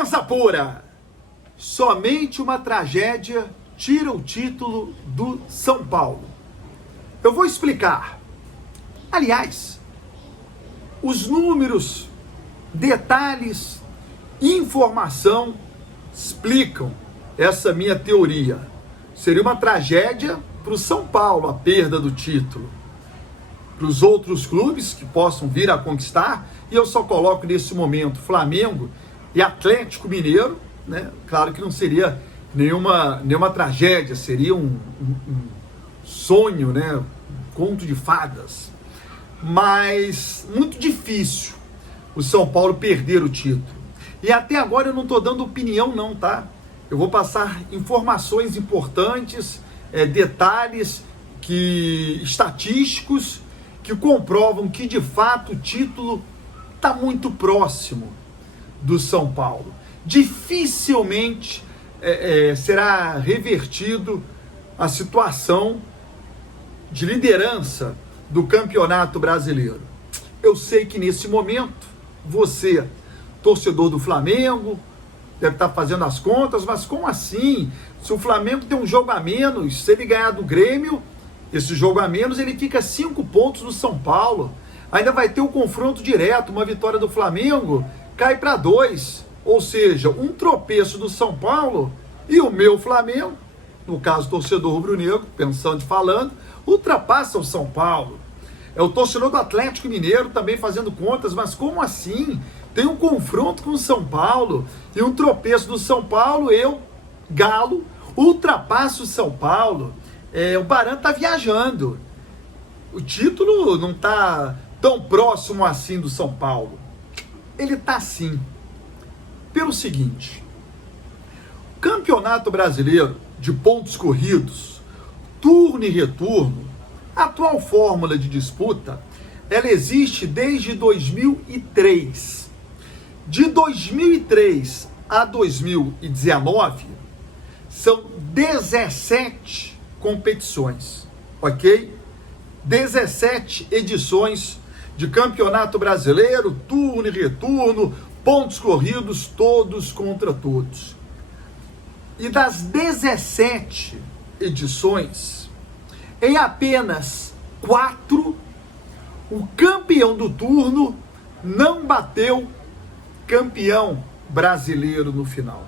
Beleza pura! Somente uma tragédia tira o título do São Paulo. Eu vou explicar. Aliás, os números, detalhes, informação explicam essa minha teoria. Seria uma tragédia para o São Paulo a perda do título. Para os outros clubes que possam vir a conquistar, e eu só coloco nesse momento Flamengo e Atlético Mineiro, né? Claro que não seria nenhuma tragédia, seria um sonho, né? Um conto de fadas. Mas muito difícil o São Paulo perder o título. E até agora eu não estou dando opinião não, tá? Eu vou passar informações importantes, detalhes estatísticos que comprovam que de fato o título está muito próximo do São Paulo. Dificilmente será revertido a situação de liderança do Campeonato Brasileiro. Eu sei que nesse momento você, torcedor do Flamengo, deve estar fazendo as contas, mas como assim? Se o Flamengo tem um jogo a menos, se ele ganhar do Grêmio, esse jogo a menos, ele fica 5 pontos no São Paulo. Ainda vai ter o confronto direto, uma vitória do Flamengo cai para 2. Ou seja, um tropeço do São Paulo e o meu Flamengo, no caso torcedor rubro-negro, pensando e falando, ultrapassa o São Paulo. É o torcedor do Atlético Mineiro também fazendo contas, mas como assim? Tem um confronto com o São Paulo e um tropeço do São Paulo, eu, Galo, ultrapasso o São Paulo. O Baran está viajando. O título não está tão próximo assim do São Paulo. Ele está sim. Pelo seguinte, o Campeonato Brasileiro de pontos corridos, turno e retorno, a atual fórmula de disputa, ela existe desde 2003. De 2003 a 2019, são 17 competições, ok? 17 edições de Campeonato Brasileiro, turno e retorno, pontos corridos, todos contra todos. E das 17 edições, em apenas 4, o campeão do turno não bateu campeão brasileiro no final.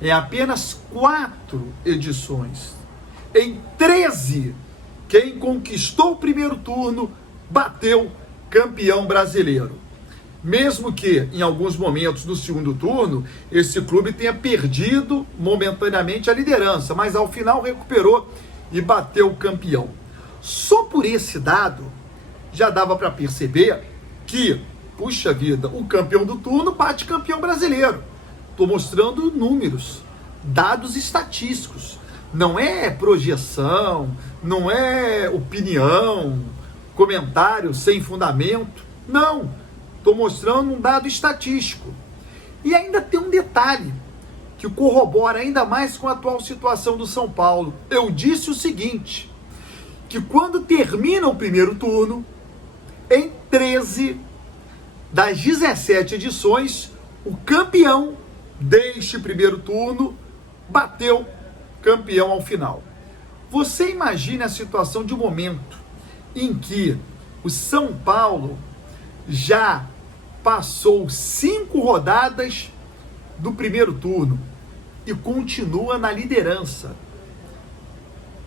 Em apenas 4 edições. Em 13, quem conquistou o primeiro turno bateu campeão brasileiro. Mesmo que, em alguns momentos do segundo turno, esse clube tenha perdido momentaneamente a liderança, mas ao final recuperou e bateu o campeão. Só por esse dado, já dava para perceber que, puxa vida, o campeão do turno bate campeão brasileiro. Estou mostrando números, dados estatísticos. Não é projeção, não é opinião, comentário sem fundamento. Não, estou mostrando um dado estatístico. E ainda tem um detalhe que corrobora ainda mais com a atual situação do São Paulo. Eu disse o seguinte, que quando termina o primeiro turno, em 13 das 17 edições, o campeão deste primeiro turno bateu campeão ao final. Você imagine a situação de um momento em que o São Paulo já passou 5 rodadas do primeiro turno e continua na liderança.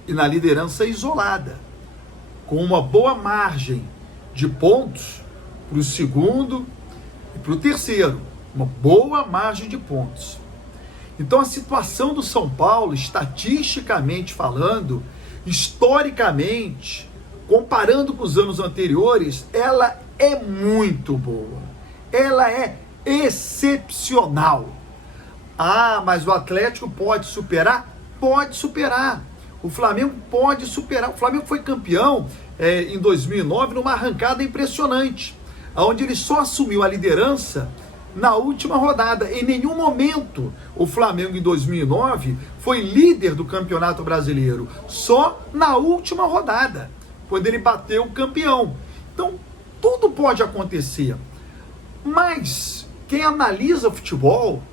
E na liderança isolada, com uma boa margem de pontos para o segundo e para o terceiro. Uma boa margem de pontos. Então a situação do São Paulo, estatisticamente falando, historicamente, comparando com os anos anteriores, ela é muito boa. Ela é excepcional. Ah, mas o Atlético pode superar? Pode superar. O Flamengo pode superar. O Flamengo foi campeão em 2009 numa arrancada impressionante, onde ele só assumiu a liderança na última rodada. Em nenhum momento o Flamengo em 2009 foi líder do Campeonato Brasileiro, só na última rodada, quando ele bateu o campeão. Então, tudo pode acontecer. Mas quem analisa futebol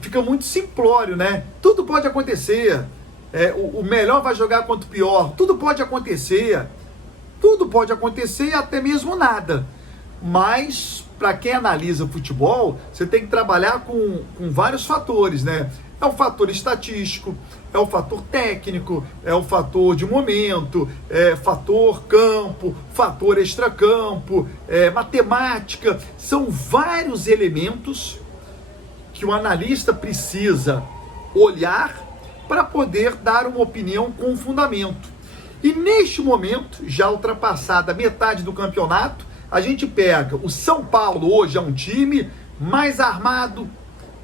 fica muito simplório, né? Tudo pode acontecer. O melhor vai jogar contra o pior. Tudo pode acontecer. Tudo pode acontecer e até mesmo nada. Mas, para quem analisa futebol, você tem que trabalhar com vários fatores, né? É o fator estatístico, é o fator técnico, é o fator de momento, é fator campo, fator extracampo, matemática. São vários elementos que o analista precisa olhar para poder dar uma opinião com fundamento. E neste momento, já ultrapassada a metade do campeonato, a gente pega o São Paulo, hoje é um time mais armado,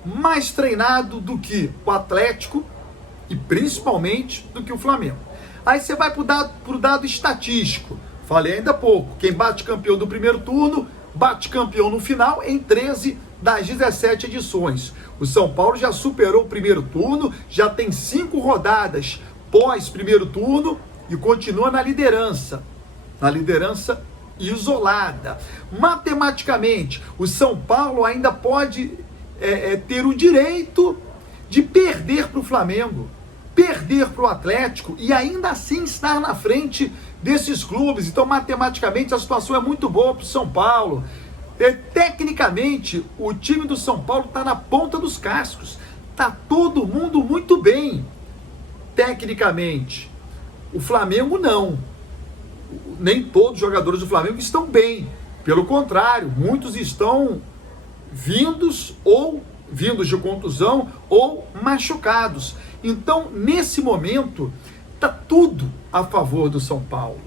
mais treinado do que o Atlético e principalmente do que o Flamengo. Aí você vai para o dado estatístico. Falei ainda há pouco, quem bate campeão do primeiro turno, bate campeão no final em 13 das 17 edições. O São Paulo já superou o primeiro turno, já tem 5 rodadas pós primeiro turno e continua na liderança isolada. Matematicamente, o São Paulo ainda pode ter o direito de perder para o Flamengo, perder para o Atlético e ainda assim estar na frente desses clubes. Então, matematicamente, a situação é muito boa para o São Paulo. Tecnicamente, o time do São Paulo está na ponta dos cascos. Está todo mundo muito bem, tecnicamente. O Flamengo não. Nem todos os jogadores do Flamengo estão bem. Pelo contrário, muitos estão vindos de contusão ou machucados. Então, nesse momento, está tudo a favor do São Paulo.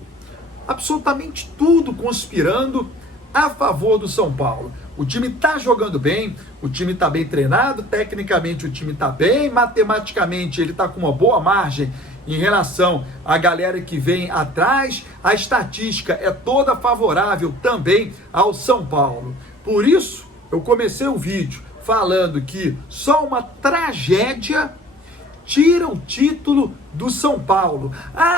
Absolutamente tudo conspirando a favor do São Paulo. O time está jogando bem, o time está bem treinado, tecnicamente o time está bem, matematicamente ele está com uma boa margem em relação à galera que vem atrás, a estatística é toda favorável também ao São Paulo. Por isso, eu comecei o vídeo falando que só uma tragédia tira o título do São Paulo.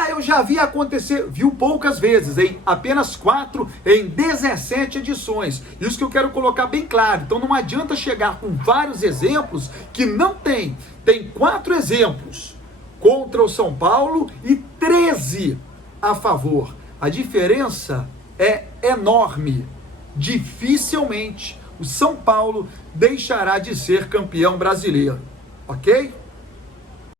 Eu já vi acontecer, viu poucas vezes, em apenas 4 em 17 edições. Isso que eu quero colocar bem claro. Então não adianta chegar com vários exemplos que não tem. Tem 4 exemplos contra o São Paulo e 13 a favor. A diferença é enorme. Dificilmente o São Paulo deixará de ser campeão brasileiro. Ok?